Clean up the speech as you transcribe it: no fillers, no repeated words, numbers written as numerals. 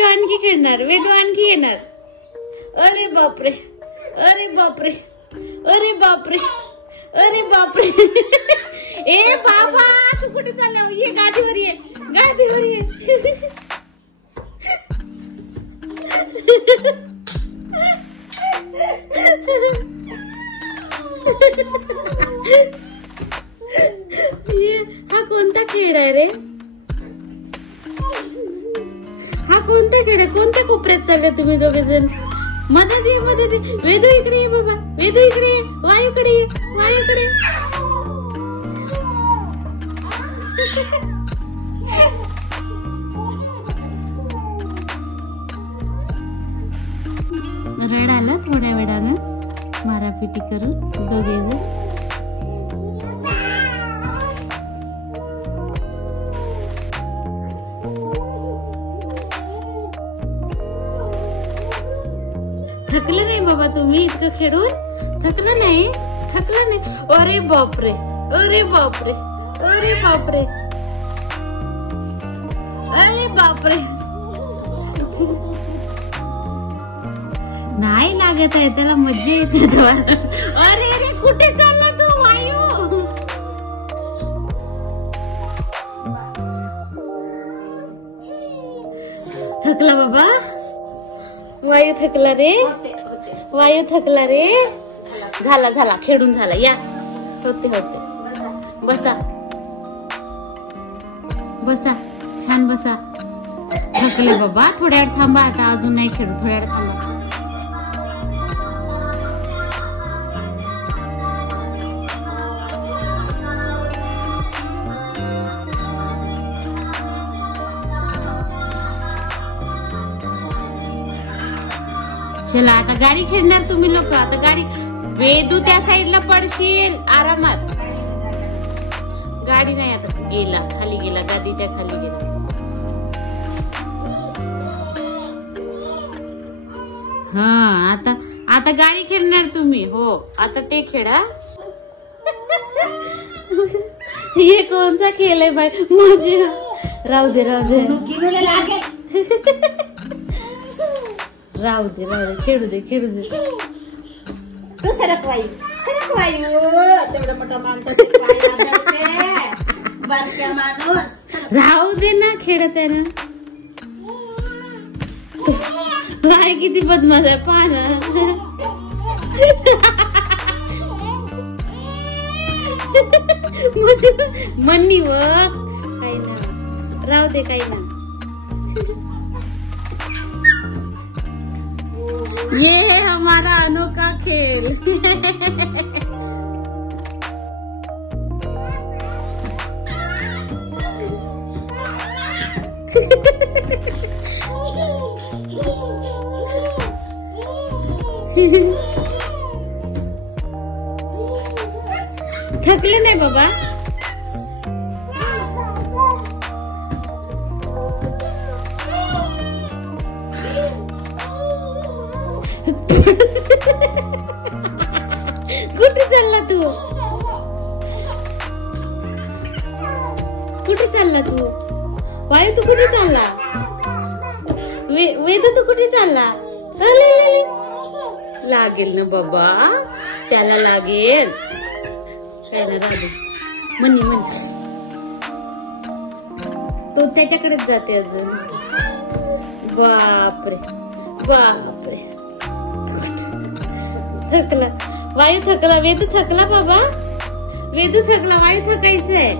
वायू आणखी खेळणार, वेदू आणखी येणार. अरे बापरे, अरे बापरे, अरे बापरे, अरे बापरे. ए बाबा तू कुठे चालला? ये गाडीवर ये, गाडीवर ये. हा कोणता खेळ आहे रे? हा कोणता खेळ आहे? कोणत्या कोपऱ्यात चालले तुम्ही दोघे जण? मदत ये, मदत ये. वेदू इकडे ये बाबा, वेदू इकडे ये, वायूकडे ये, वायूकडे. रड आला थोड्या वेळानं मारापिटी करून दोघे जण. थकलं नाही बाबा तुम्ही इतकं खेळून? थकलं नाही? थकलं नाही? अरे बापरे, अरे बापरे, अरे बापरे, अरे बापरे. नाही लागत आहे त्याला, मज्जा येते. अरे अरे कुठे चालला तू वायू? थकला बाबा? वायू थकला रे, वायू थकला रे. झाला झाला खेळून झाला. या होते होते. बसा बसा, छान बसा. थकले बाबा, थोड्या वेळ थांबा. आता अजून नाही खेळू, थोड्या वेळ थांबा. चला आता गाडी खेळणार तुम्ही लोक. आता गाडी. वेदू त्या साईडला पडशील, आरामात. गाडी नाही आता गेला, खाली गेला, गादीच्या खाली गेला. हा आता आता गाडी खेळणार तुम्ही. हो आता ते खेळा. हे कोणचा खेळ आहे बाई? मजा. राहू दे राहू दे राहू दे राहू दे. खेळू दे खेळू दे. तू सरक वायू, सरक वायू. तेवढं मोठं माणूस बारक्या माणूस. राहू दे ना, खेळत आहे ना. काय किती बदमाश आहे पाहा. मन्नी व काही ना, राहू दे काही ना. ये है हमारा अनोखा खेल. थकले नाही बाबा? कुठे चालला तू? कुठे चालला तू? वायू तू कुठे चालला? वेदू तू कुठे चालला? लागेल ना बाबा, त्याला लागेल. काय ना राहू. मन्नी मन्नी तो त्याच्याकडेच जाते अजून. बापरे बापरे. थकला वायू, थकला. वेदू थकला बाबा, वेदू थकला. वायू थकायचंय.